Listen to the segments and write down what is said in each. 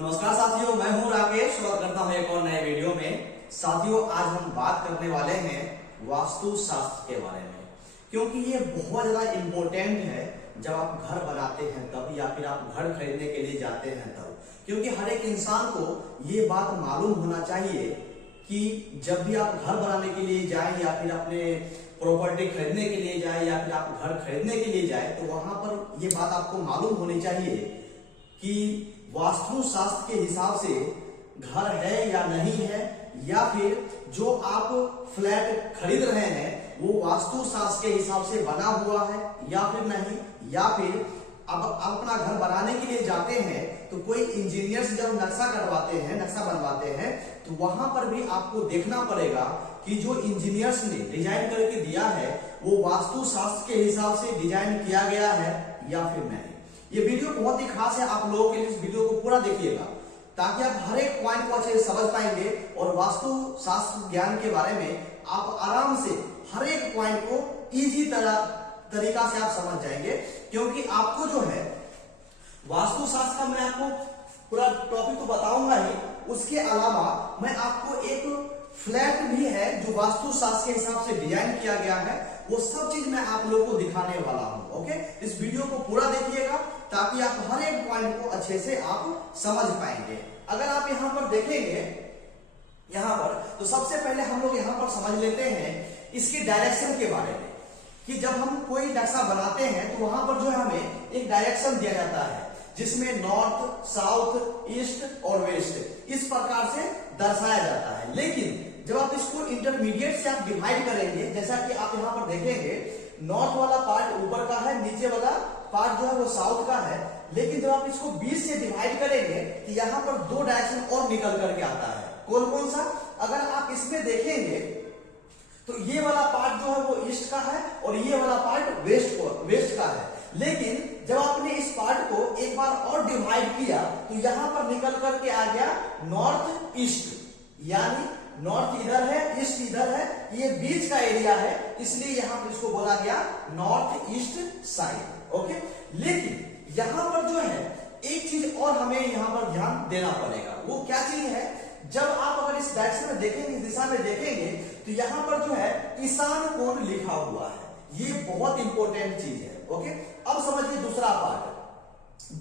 नमस्कार साथियों, मैं हूं राकेश। स्वागत करता हूं एक और नए वीडियो में। साथियों, आज हम बात करने वाले हैं वास्तु शास्त्र के बारे में, क्योंकि ये बहुत ज्यादा इम्पोर्टेंट है जब आप घर बनाते हैं तब, या फिर आप घर खरीदने के लिए जाते हैं तब। क्योंकि हर एक इंसान को ये बात मालूम होना चाहिए कि जब भी आप घर बनाने के लिए जाएं या फिर अपने प्रॉपर्टी खरीदने के लिए जाए या फिर आप घर खरीदने के लिए जाए, तो वहां पर ये बात आपको मालूम होनी चाहिए कि वास्तु शास्त्र के हिसाब से घर है या नहीं है, या फिर जो आप फ्लैट खरीद रहे हैं वो वास्तु शास्त्र के हिसाब से बना हुआ है या फिर नहीं। या फिर अब आप अपना घर बनाने के लिए जाते हैं तो कोई इंजीनियर से जब नक्शा कटवाते हैं, नक्शा बनवाते हैं, तो वहां पर भी आपको देखना पड़ेगा कि जो इंजीनियर्स ने डिजाइन करके दिया है वो वास्तु शास्त्र के हिसाब से डिजाइन किया गया है या फिर नहीं। ये वीडियो बहुत ही खास है, आप लोगों के लिए इस वीडियो को पूरा देखिएगा ताकि आप हर एक पॉइंट को अच्छे से समझ पाएंगे और वास्तु शास्त्र ज्ञान के बारे में आप आराम से हर एक पॉइंट को इजी तरीका से आप समझ जाएंगे। क्योंकि आपको जो है वास्तु शास्त्र का मैं आपको पूरा टॉपिक तो बताऊंगा ही, उसके अलावा मैं आपको एक फ्लैट भी है जो वास्तु शास्त्र के हिसाब से डिजाइन किया गया है, वो सब चीज मैं आप लोगों को दिखाने वाला हूं। ओके, इस वीडियो को पूरा देखिएगा ताकि आप हर एक पॉइंट को अच्छे से आप समझ पाएंगे। अगर आप यहां पर देखेंगे यहां पर, तो सबसे पहले हम लोग यहां पर समझ लेते हैं इसके डायरेक्शन के बारे में कि जब हम कोई नक्शा बनाते हैं तो वहां पर जो है हमें एक डायरेक्शन दिया जाता है जिसमें नॉर्थ, साउथ, ईस्ट और वेस्ट इस प्रकार से दर्शाया जाता है। लेकिन जब आप इसको इंटरमीडिएट से आप डिवाइड करेंगे, जैसा कि आप यहाँ पर देखेंगे, नॉर्थ वाला पार्ट ऊपर का है, नीचे वाला पार्ट जो है वो साउथ का है। लेकिन जब आप इसको 20 से डिवाइड करेंगे तो यहाँ पर दो डायरेक्शन और निकल करके आता है। कौन कौन सा? अगर आप इसमें देखेंगे तो ये वाला पार्ट जो है वो ईस्ट का है और ये वाला पार्ट वेस्ट का है। लेकिन जब आपने इस पार्ट को एक बार और डिवाइड किया तो यहां पर निकल करके आ गया नॉर्थ ईस्ट, यानी नॉर्थ इधर है, ईस्ट इधर है, ये बीच का एरिया है, इसलिए यहां पर इसको बोला गया नॉर्थ ईस्ट साइड। ओके, लेकिन यहां पर जो है एक चीज और हमें यहां पर ध्यान देना पड़ेगा। वो क्या चीज है? जब आप अगर इस डायरेक्शन में देखेंगे, इस दिशा में देखेंगे, तो यहां पर जो है ईशान कोण लिखा हुआ है। ये बहुत इंपॉर्टेंट चीज है। ओके, अब समझिए दूसरा पार्ट।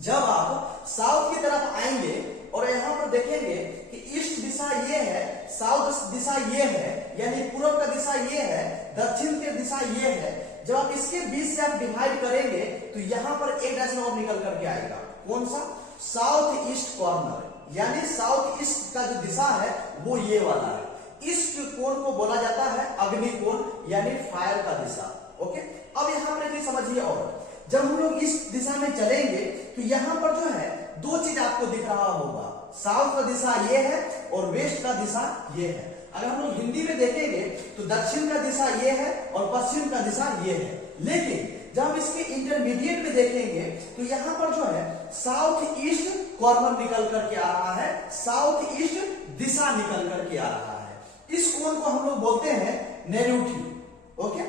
जब आप साउथ की तरफ आएंगे और यहां पर देखेंगे कि ईस्ट दिशा ये है, साउथ दिशा ये है, यानी पूर्व का दिशा ये है, दक्षिण की दिशा ये है। जब आप इसके बीच से आप डिवाइड करेंगे तो यहां पर एक डायरेक्शन और निकल करके आएगा। कौन सा? साउथ ईस्ट कॉर्नर, यानी साउथ ईस्ट का जो दिशा है वो ये वाला है। इस कोण को बोला जाता है अग्नि कोण, यानी फायर का दिशा। ओके, अब यहां पर एक समझिए, और जब हम लोग इस दिशा में चलेंगे तो यहां पर जो है दो चीज आपको दिख रहा होगा, साउथ का दिशा ये है और वेस्ट का दिशा ये है। अगर हम लोग हिंदी में देखेंगे तो दक्षिण का दिशा ये है और पश्चिम का दिशा ये है। लेकिन जब हम इसके इंटरमीडिएट में देखेंगे तो यहां पर जो है साउथ ईस्ट कॉर्नर निकल करके आ रहा है, साउथ ईस्ट दिशा निकल करके आ रहा है। इस कोण को हम लोग बोलते हैं नेरुठी। ओके,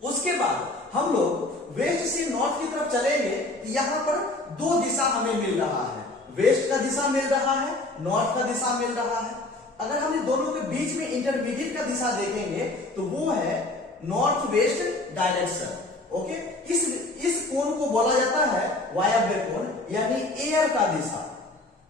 उसके बाद हम लोग वेस्ट से नॉर्थ की तरफ चलेंगे तो यहां पर दो दिशा हमें मिल रहा है, वेस्ट का दिशा मिल रहा है, नॉर्थ का दिशा मिल रहा है। अगर हम इन दोनों के बीच में इंटरमीडिएट का दिशा देखेंगे तो वो है नॉर्थ वेस्ट डायरेक्शन। ओके, इस कोण को बोला जाता है वायव्य कोण, यानी एयर का दिशा।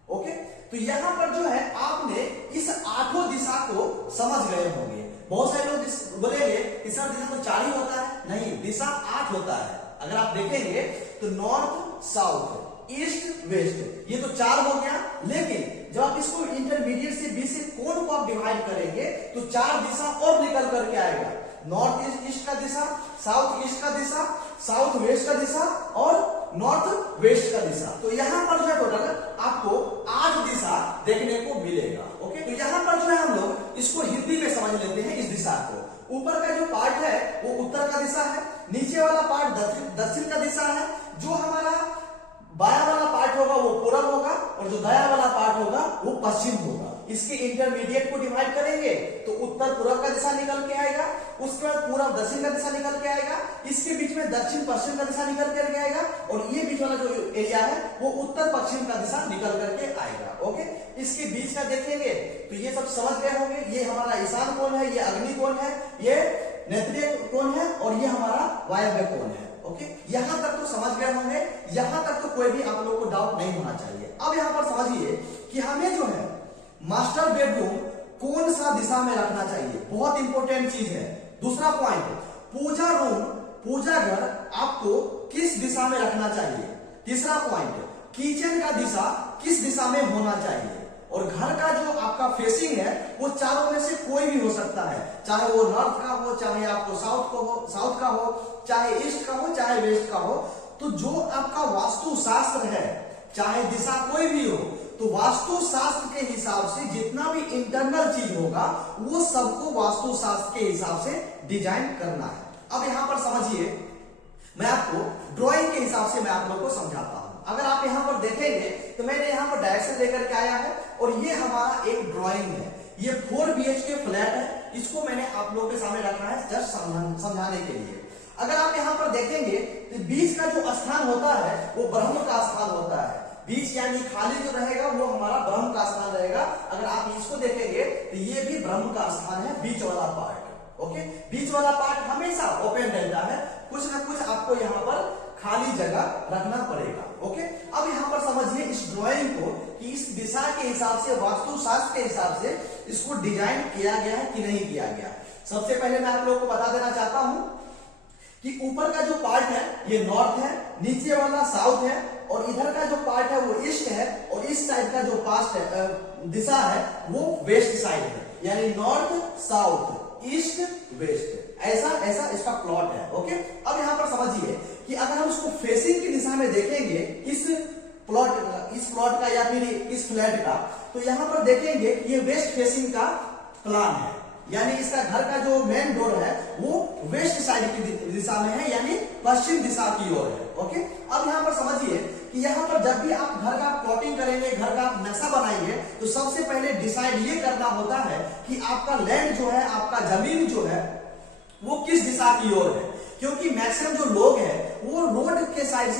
ओके, तो यहां पर जो है आपने इस आठों दिशा को समझ गए होंगे। बहुत सारे लोग बोलेंगे कि सर दिशा तो 4 ही होता है। नहीं, दिशा 8 होता है। अगर आप देखेंगे तो नॉर्थ साउथ, ईस्ट वेस्ट, ये तो 4 हो गया। लेकिन जब आप इसको इंटरमीडिएट से बीच से कोण को आप डिवाइड करेंगे तो 4 दिशा और निकल करके आएगा, नॉर्थ ईस्ट का दिशा, साउथ ईस्ट का दिशा, साउथ वेस्ट का दिशा और नॉर्थ वेस्ट का दिशा। तो यहां पर जो है टोटल आपको 8 दिशा देखने को मिलेगा। ओके, तो यहां पर जो है हम लोग इसको हिंदी में समझ लेते हैं। इस दिशा को, ऊपर का जो पार्ट है वो उत्तर का दिशा है, नीचे वाला पार्ट दक्षिण का दिशा है, जो हमारा बायां वाला पार्ट होगा वो पूरब होगा और जो दायां वाला पार्ट होगा वो पश्चिम होगा। इसके इंटरमीडिएट को डिवाइड करेंगे तो उत्तर पूर्व का दिशा निकल के आएगा, उसके बाद पूर्व दक्षिण का दिशा निकल के आएगा, इसके बीच में दक्षिण पश्चिम का दिशा निकल करके आएगा और ये बीच वाला जो एरिया है वो उत्तर पश्चिम का दिशा निकल करके आएगा। ओके। बीच का देखेंगे तो ये सब समझ गए होंगे, ये हमारा ईशान कोण है, ये अग्नि कोण है, ये नेत्रीय कोण है और ये हमारा वायव्य कोण है। ओके, यहां तक तो समझ गए होंगे, यहां तक तो कोई भी आप लोग को डाउट नहीं होना चाहिए। अब यहां पर समझिए कि हमें जो है मास्टर बेडरूम कौन सा दिशा में रखना चाहिए, बहुत इंपॉर्टेंट चीज है। दूसरा पॉइंट, पूजा रूम, पूजा घर आपको किस दिशा में रखना चाहिए। तीसरा पॉइंट, किचन का दिशा किस दिशा में होना चाहिए। और घर का जो आपका फेसिंग है वो चारों में से कोई भी हो सकता है, चाहे वो नॉर्थ का हो, चाहे आपको साउथ का हो, चाहे ईस्ट का हो, चाहे वेस्ट का हो। तो जो आपका वास्तु शास्त्र है, चाहे दिशा कोई भी हो, तो वास्तु शास्त्र के हिसाब से जितना भी इंटरनल चीज होगा वो सबको वास्तु शास्त्र के हिसाब से डिजाइन करना है। अब यहां पर समझिए, मैं आपको ड्राइंग के हिसाब से मैं आप लोग को समझाता हूं। अगर आप यहां पर देखेंगे तो मैंने यहां पर डायरेक्शन लेकर के आया है और ये हमारा एक ड्राइंग है। ये 4 BHK फ्लैट है, इसको मैंने आप लोगों के सामने रखा है जस्ट समझाने के लिए। अगर आप यहां पर देखेंगे तो बीच का जो स्थान होता है वो ब्रह्म का स्थान होता है। बीच यानी खाली जो रहेगा वो हमारा ब्रह्म का स्थान रहेगा। अगर आप इसको देखेंगे तो ये भी ब्रह्म का स्थान है, बीच वाला पार्ट। ओके, बीच वाला पार्ट हमेशा ओपन रहता है, कुछ ना कुछ आपको यहाँ पर खाली जगह रखना पड़ेगा। ओके, अब यहाँ पर समझिए इस ड्राइंग को कि इस दिशा के हिसाब से, वास्तु शास्त्र के हिसाब से इसको डिजाइन किया गया है कि नहीं किया गया। सबसे पहले मैं आप लोगों को बता देना चाहता हूं कि ऊपर का जो पार्ट है ये नॉर्थ है, नीचे वाला साउथ है और इधर का जो पार्ट है वो ईस्ट है और इस साइड का जो पास्ट है दिशा है वो वेस्ट साइड है, यानी नॉर्थ साउथ ईस्ट वेस्ट, ऐसा इसका प्लॉट है। ओके, अब यहां पर समझिए कि अगर हम उसको फेसिंग की दिशा में देखेंगे इस प्लॉट का या फिर इस फ्लैट का, तो यहां पर देखेंगे कि ये वेस्ट फेसिंग का प्लान है, यानी इसका घर का जो मेन डोर है वो वेस्ट साइड की दिशा में है, यानी पश्चिम दिशा की ओर है। ओके, अब यहां पर समझिए कि यहां पर जब भी आप घर का प्लॉटिंग करेंगे, घर का नक्शा बनाएंगे, तो सबसे पहले डिसाइड ये करना होता है कि आपका लैंड जो है, आपका जमीन जो है वो किस दिशा की ओर है। क्योंकि मैक्सिमम जो लोग हैं वो रोड के साइड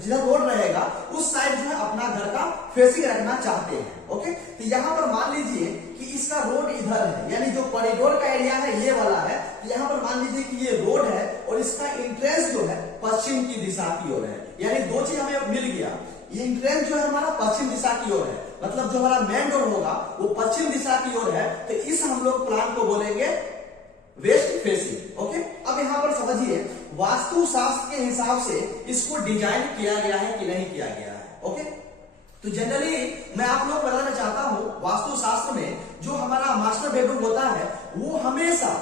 जिधर रोड रहेगा उस साइड जो है अपना घर का फेसिंग रखना चाहते हैं। ओके, तो यहाँ पर मान लीजिए कि इसका रोड इधर है, यानी जो कॉरिडोर का एरिया है ये वाला है, तो यहाँ पर मान लीजिए कि ये रोड है और इसका इंट्रेंस जो है पश्चिम की दिशा की ओर है, यानी दो चीज हमें मिल गया। ये इंट्रेंस जो है हमारा पश्चिम दिशा की ओर है, मतलब जो हमारा मेन डोर होगा वो पश्चिम दिशा की ओर है, तो इस हम लोग प्लान को बोलेंगे वेस्ट फेसिंग। ओके, अब यहां पर समझिए वास्तु शास्त्र के हिसाब से इसको डिजाइन किया गया है कि नहीं किया गया है। ओके, तो जनरली मैं आप लोग बताना चाहता हूं वास्तु शास्त्र में जो हमारा मास्टर बेडरूम होता है वो हमेशा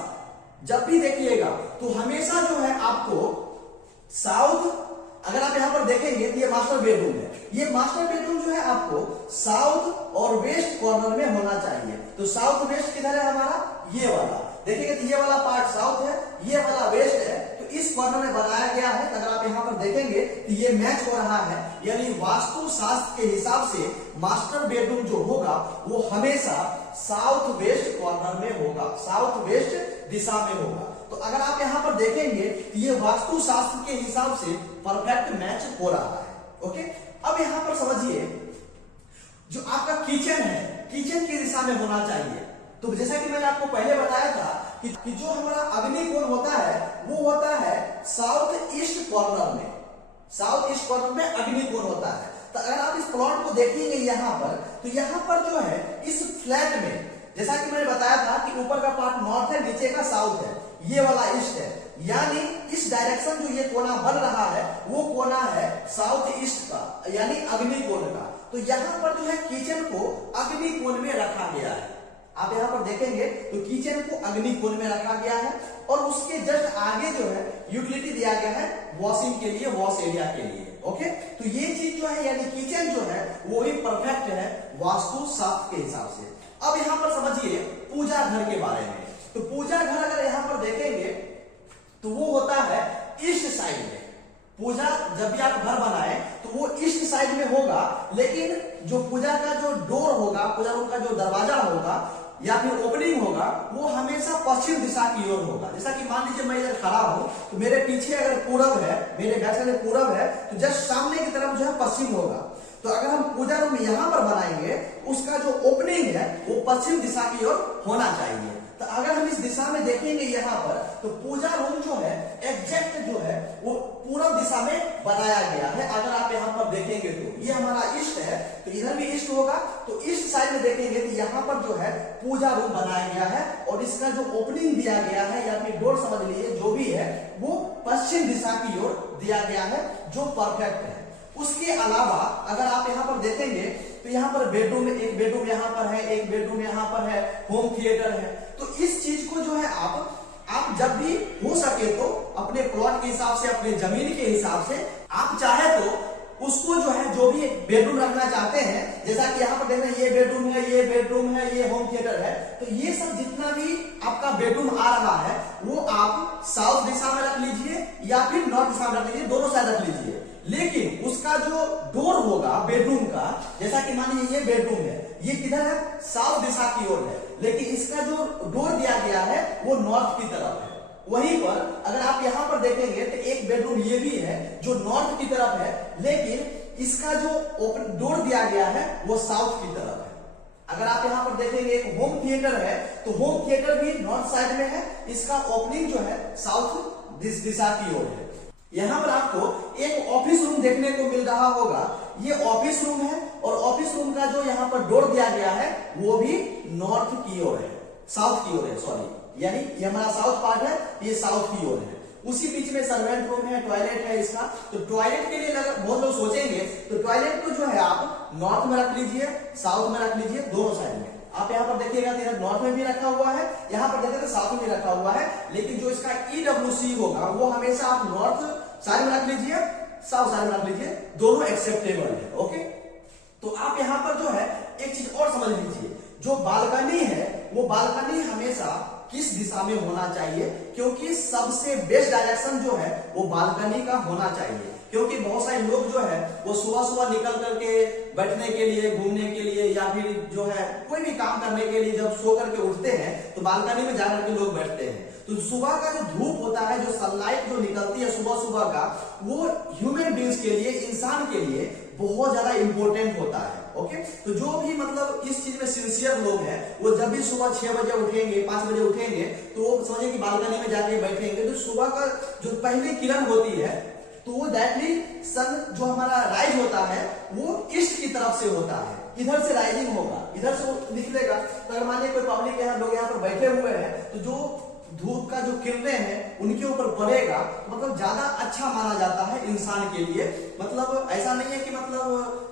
जब भी देखिएगा तो हमेशा जो है आपको साउथ, अगर आप यहां पर देखेंगे तो ये मास्टर बेडरूम है, ये मास्टर बेडरूम जो है आपको साउथ और वेस्ट कॉर्नर में होना चाहिए। तो साउथ वेस्ट किधर है हमारा, ये वाला देखिए, तो ये वाला पार्ट साउथ है, ये वाला वेस्ट है, तो इस कॉर्नर में बनाया गया है। अगर आप यहाँ पर देखेंगे तो ये मैच हो रहा है, यानी वास्तु शास्त्र के हिसाब से मास्टर बेडरूम जो होगा वो हमेशा साउथ वेस्ट कॉर्नर में होगा, साउथ वेस्ट दिशा में होगा। तो अगर आप यहाँ पर देखेंगे तो ये वास्तु शास्त्र के हिसाब से परफेक्ट मैच हो रहा है। ओके, अब यहाँ पर समझिए जो आपका किचन है, किचन की दिशा में होना चाहिए। तो जैसा कि मैंने आपको पहले बताया था कि जो हमारा अग्नि कोण होता है वो होता है साउथ ईस्ट कॉर्नर में, साउथ ईस्ट कॉर्नर में अग्नि कोण होता है। तो अगर आप इस प्लॉट को देखेंगे यहाँ पर, तो यहाँ पर जो है इस फ्लैट में, जैसा कि मैंने बताया था कि ऊपर का पार्ट नॉर्थ है, नीचे का साउथ है, ये वाला ईस्ट है, यानी इस डायरेक्शन जो ये कोना बन रहा है वो कोना है साउथ ईस्ट का, यानी अग्नि कोण का। तो यहाँ पर जो है किचन को अग्नि कोण में रखा गया है। आप यहाँ पर देखेंगे तो किचन को अग्नि कोण में रखा गया है और उसके जस्ट आगे जो है यूटिलिटी दिया गया है वॉशिंग के लिए, वॉश एरिया के लिए। ओके, तो ये चीज जो है यानी किचन जो है वो भी परफेक्ट है वास्तु शास्त्र के हिसाब से। अब यहाँ पर समझिए पूजा घर के बारे में। तो पूजा घर अगर यहाँ पर देखेंगे तो वो होता है ईस्ट साइड में। पूजा जब भी आप घर बनाए तो वो ईस्ट साइड में होगा, लेकिन जो पूजा का जो डोर होगा, पूजा रूम का जो दरवाजा होगा या फिर ओपनिंग होगा वो हमेशा पश्चिम दिशा की ओर होगा। जैसा कि मान लीजिए मैं इधर खड़ा हूं तो मेरे पीछे अगर पूरब है, मेरे बैक साइड में पूरब है, तो जस्ट सामने की तरफ जो है पश्चिम होगा। तो अगर हम पूजा रूम यहां पर बनाएंगे उसका जो पश्चिम दिशा की ओर होना चाहिए। तो अगर हम इस दिशा में देखेंगे यहाँ पर, तो पूजा रूम जो है एग्जैक्ट जो है वो पूर्व दिशा में बनाया गया है। अगर आप यहाँ पर देखेंगे तो ये हमारा ईस्ट है, तो इधर भी ईस्ट होगा, तो ईस्ट साइड में देखेंगे तो यहाँ पर जो है पूजा रूम बनाया गया है, और इसका जो ओपनिंग दिया गया है या फिर डोर समझ लीजिए जो भी है वो पश्चिम दिशा की ओर दिया गया है, जो परफेक्ट है। उसके अलावा अगर आप यहाँ पर देखेंगे तो यहाँ पर बेडरूम, एक बेडरूम यहाँ पर है, एक बेडरूम यहाँ पर है, होम थिएटर है। तो इस चीज को जो है आप जब भी हो सके तो अपने प्लॉट के हिसाब से, अपने जमीन के हिसाब से आप चाहे तो उसको जो है जो भी बेडरूम रखना चाहते हैं, जैसा कि यहाँ पर देखना ये बेडरूम है, ये बेडरूम है, ये होम थिएटर है, तो ये सब जितना भी आपका बेडरूम आ रहा है वो आप साउथ दिशा में रख लीजिए या फिर नॉर्थ दिशा में रख लीजिए, दोनों साइड रख लीजिए। लेकिन उसका जो डोर होगा बेडरूम का, जैसा कि मान लीजिए ये बेडरूम है, ये किधर है, साउथ दिशा की ओर है, लेकिन इसका जो डोर दिया गया है वो नॉर्थ की तरफ है। वहीं पर अगर आप यहाँ पर देखेंगे तो एक बेडरूम ये भी है जो नॉर्थ की तरफ है, लेकिन इसका जो ओपन डोर दिया गया है वो साउथ की तरफ है। अगर आप यहाँ पर देखेंगे एक होम थिएटर है, तो होम थिएटर भी नॉर्थ साइड में है, इसका ओपनिंग जो है साउथ दिशा की ओर है। यहाँ पर आपको एक ऑफिस रूम देखने को मिल रहा होगा, ये ऑफिस रूम है, और ऑफिस रूम का जो यहाँ पर डोर दिया गया है वो भी नॉर्थ की ओर है, साउथ की ओर है, सॉरी, यानी ये हमारा साउथ पार्ट है, ये साउथ की ओर है। उसी बीच में सर्वेंट रूम है, टॉयलेट है इसका। तो टॉयलेट के लिए बहुत लोग सोचेंगे, तो टॉयलेट को जो है आप नॉर्थ में रख लीजिए, साउथ में रख लीजिए, दोनों साइड में। आप यहाँ पर देखिएगा तो इधर नॉर्थ में भी रखा हुआ है, यहाँ पर देखिए तो साउथ में भी रखा हुआ है, लेकिन जो इसका EWC होगा वो हमेशा आप नॉर्थ साइड में रख लीजिए, साउथ साइड में रख लीजिए, दोनों एक्सेप्टेबल है। ओके, तो आप यहाँ पर जो है एक चीज और समझ लीजिए, जो बालकनी है वो बालकनी हमेशा किस दिशा में होना चाहिए, क्योंकि सबसे बेस्ट डायरेक्शन जो है वो बालकनी का होना चाहिए। क्योंकि बहुत सारे लोग जो है वो सुबह सुबह निकल करके बैठने के लिए, घूमने के लिए, या फिर जो है कोई भी काम करने के लिए जब सो करके उठते हैं तो बालकनी में जाकर के लोग बैठते हैं। तो सुबह का जो धूप होता है, जो सनलाइट जो निकलती है सुबह सुबह का, वो ह्यूमन बींग्स के लिए, इंसान के लिए बहुत ज्यादा इंपॉर्टेंट होता है। ओके, तो जो भी मतलब इस चीज में सिंसियर लोग हैं, वो जब भी सुबह 6 बजे उठेंगे, 5 बजे उठेंगे, तो वो समझे कि बालकनी में जाके बैठेंगे, तो सुबह का जो पहली किरण होती है, तो वो डायरेक्टली सन जो हमारा राइज होता है वो ईस्ट की तरफ से होता है, इधर से राइजिंग होगा, इधर से वो निकलेगा। तो अगर मानिए कोई पब्लिक यहाँ लोग यहाँ पर बैठे हुए हैं, तो जो धूप का जो किरणें हैं उनके ऊपर पड़ेगा, तो मतलब ज्यादा अच्छा माना जाता है इंसान के लिए। मतलब ऐसा नहीं है कि मतलब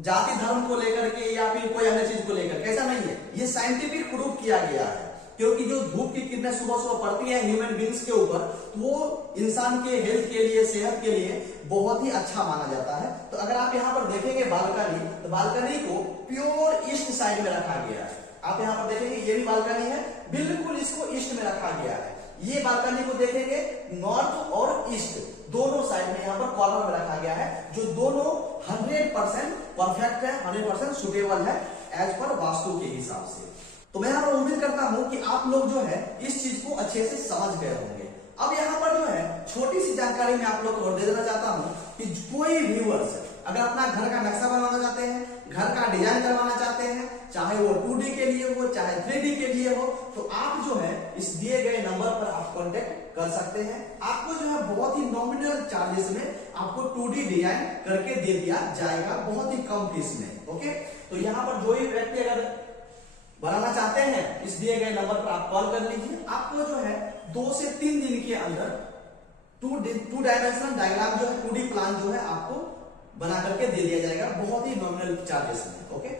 जाति धर्म को लेकर के या फिर कोई अन्य चीज को लेकर के, ऐसा नहीं है, ये साइंटिफिक प्रूफ किया गया है। क्योंकि जो धूप की किरणें सुबह सुबह पड़ती है ह्यूमन बींग्स के ऊपर, तो वो इंसान के हेल्थ के लिए, सेहत के लिए बहुत ही अच्छा माना जाता है। तो अगर आप यहाँ पर देखेंगे बालकनी, तो बालकनी को प्योर ईस्ट साइड में रखा गया है। आप यहाँ पर देखेंगे ये भी बालकनी है, बिल्कुल इसको ईस्ट में रखा गया है। ये बालकनी को देखेंगे नॉर्थ और ईस्ट दोनों साइड में यहाँ पर कॉर्नर में रखा गया है, जो दोनों 100% परफेक्ट है, 100% सुटेबल है एज पर वास्तु के हिसाब से। तो मैं यहाँ पर उम्मीद करता हूं कि आप लोग जो है इस चीज को अच्छे से समझ गए होंगे। अब यहाँ पर जो है छोटी सी जानकारी मैं आप लोग को दे देना चाहता हूं कि कोई व्यूअर्स अगर अपना घर का नक्शा बनवाना चाहते हैं, घर का डिजाइन करवाना चाहते हैं, चाहे वो 2D के लिए हो, चाहे 3D के लिए हो, तो आप जो है इस दिए गए नंबर पर आप कांटेक्ट कर सकते हैं। आपको जो है बहुत ही नॉमिनल चार्जेस में आपको 2D डिजाइन करके दे दिया जाएगा, बहुत ही कम फीस में। ओके, तो यहाँ पर जो ही व्यक्ति अगर बनाना चाहते हैं, इस दिए गए नंबर पर आप कॉल कर लीजिए। आपको जो है 2 से 3 दिन के अंदर 2 डायमेंशनल डायग्राम जो है, 2D प्लान जो है आपको बना करके दे दिया जाएगा, बहुत ही नॉमिनल चार्जेस में। ओके।